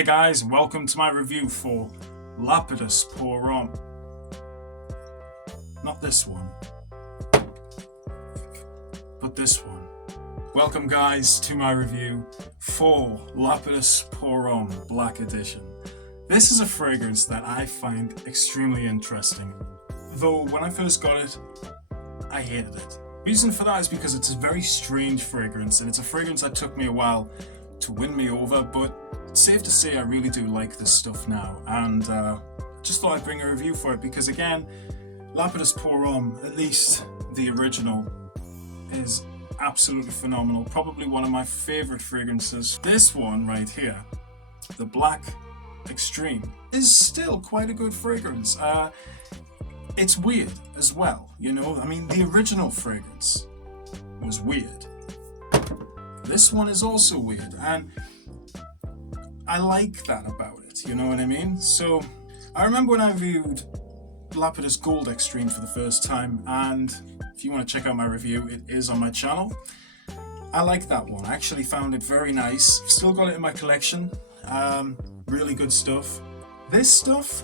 Hey guys, welcome to my review for Lapidus pour Homme. Not this one, but this one. Welcome guys to my review for Lapidus pour Homme Black Edition. This is a fragrance that I find extremely interesting, though when I first got it, I hated it. Reason for that is because it's a very strange fragrance, and it's a fragrance that took me a while to win me over, but it's safe to say I really do like this stuff now, and just thought I'd bring a review for it because, again, Lapidus pour Homme, at least the original, is absolutely phenomenal. Probably one of my favourite fragrances. This one right here, the Black Extreme, is still quite a good fragrance. It's weird as well, you know? I mean, the original fragrance was weird. This one is also weird, and I like that about it, you know what I mean? So, I remember when I reviewed Lapidus Gold Extreme for the first time, and if you want to check out my review, it is on my channel. I like that one. I actually found it very nice. Still got it in my collection. Really good stuff. This stuff,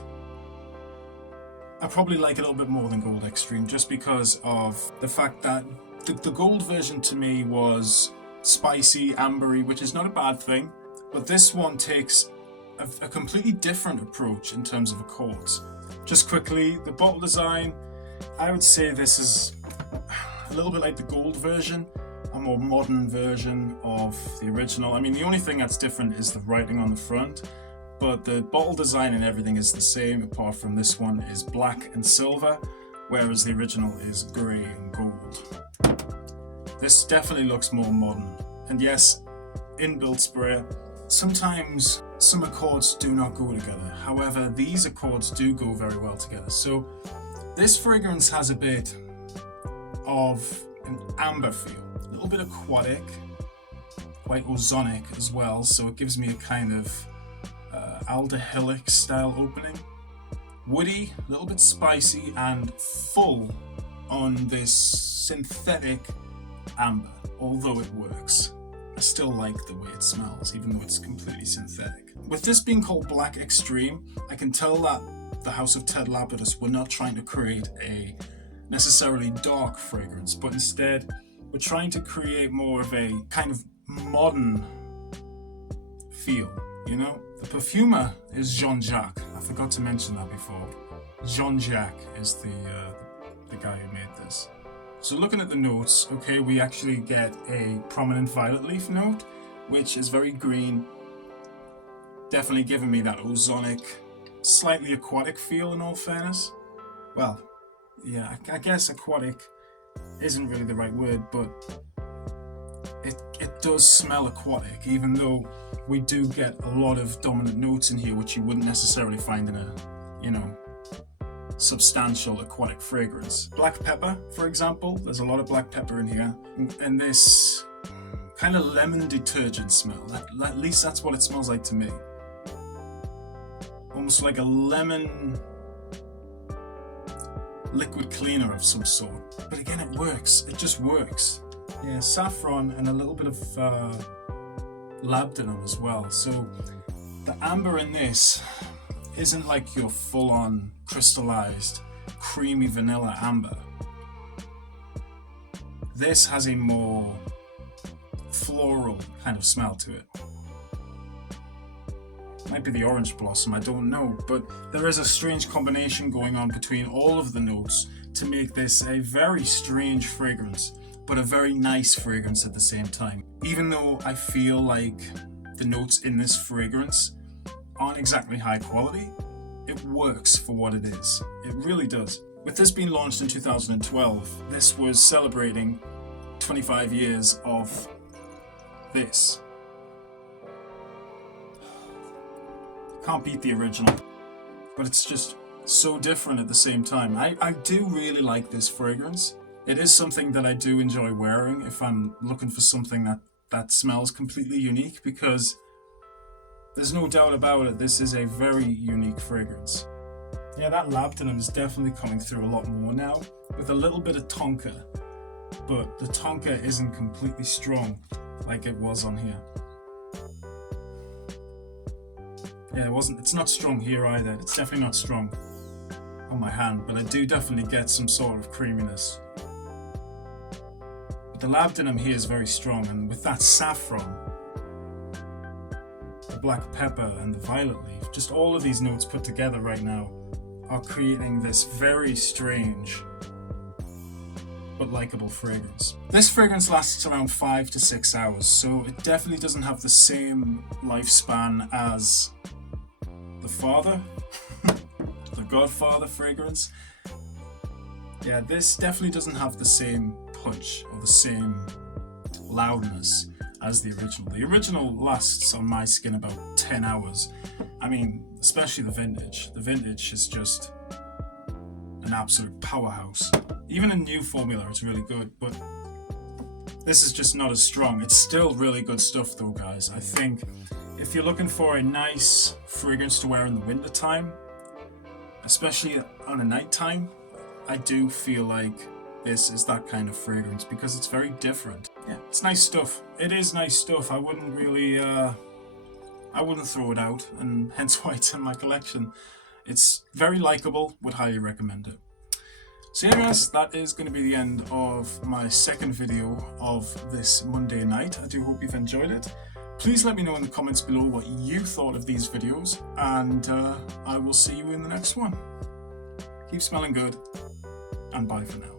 I probably like a little bit more than Gold Extreme, just because of the fact that the gold version to me was spicy, ambery, which is not a bad thing. But this one takes a completely different approach in terms of accords. Just quickly, the bottle design, I would say this is a little bit like the gold version, a more modern version of the original. I mean, the only thing that's different is the writing on the front, but the bottle design and everything is the same, apart from this one is black and silver, whereas the original is grey and gold. This definitely looks more modern. And yes, inbuilt spray. Sometimes some accords do not go together. However, these accords do go very well together. So this fragrance has a bit of an amber feel, a little bit aquatic, quite ozonic as well. So it gives me a kind of aldehydic style opening. Woody, a little bit spicy, and full on this synthetic amber, although it works. I still like the way it smells, even though it's completely synthetic. With this being called Black Extreme, I can tell that the House of Ted Lapidus were not trying to create a necessarily dark fragrance, but instead we're trying to create more of a kind of modern feel, you know? The perfumer is Jean-Jacques. I forgot to mention that before. Jean-Jacques is the guy who made this. So looking at the notes, okay, we actually get a prominent violet leaf note, which is very green, definitely giving me that ozonic, slightly aquatic feel in all fairness. Well, yeah, I guess aquatic isn't really the right word, but it does smell aquatic, even though we do get a lot of dominant notes in here, which you wouldn't necessarily find in a, you know, substantial aquatic fragrance. Black pepper, for example, there's a lot of black pepper in here, and this kind of lemon detergent smell. At least that's what it smells like to me. Almost like a lemon liquid cleaner of some sort. But again, it works. It just works. Yeah, saffron and a little bit of labdanum as well. So the amber in this isn't like your full-on crystallized creamy vanilla amber. This has a more floral kind of smell to it. Might be the orange blossom, I don't know, but there is a strange combination going on between all of the notes to make this a very strange fragrance, but a very nice fragrance at the same time. Even though I feel like the notes in this fragrance aren't exactly high quality, it works for what it is. It really does. With this being launched in 2012, this was celebrating 25 years of this. Can't beat the original, but it's just so different at the same time. I do really like this fragrance. It is something that I do enjoy wearing if I'm looking for something that smells completely unique, because there's no doubt about it, this is a very unique fragrance. Yeah, that labdanum is definitely coming through a lot more now, with a little bit of tonka, but the tonka isn't completely strong like it was on here. Yeah, it's not strong here either. It's definitely not strong on my hand, but I do definitely get some sort of creaminess. But the labdanum here is very strong, and with that saffron, the black pepper and the violet leaf, just all of these notes put together right now are creating this very strange but likable fragrance. This fragrance lasts around 5 to 6 hours, so it definitely doesn't have the same lifespan as the Father, the Godfather fragrance. Yeah, this definitely doesn't have the same punch or the same loudness as the original. The original lasts on my skin about 10 hours. I mean, especially the vintage. The vintage is just an absolute powerhouse. Even in new formula, it's really good, but this is just not as strong. It's still really good stuff though, guys. I think if you're looking for a nice fragrance to wear in the winter time, especially on a night time, I do feel like this is that kind of fragrance because it's very different. Yeah, it's nice stuff. It is nice stuff. I wouldn't really, I wouldn't throw it out, and hence why it's in my collection. It's very likable, would highly recommend it. So yeah guys, that is going to be the end of my second video of this Monday night. I do hope you've enjoyed it. Please let me know in the comments below what you thought of these videos, and I will see you in the next one. Keep smelling good, and bye for now.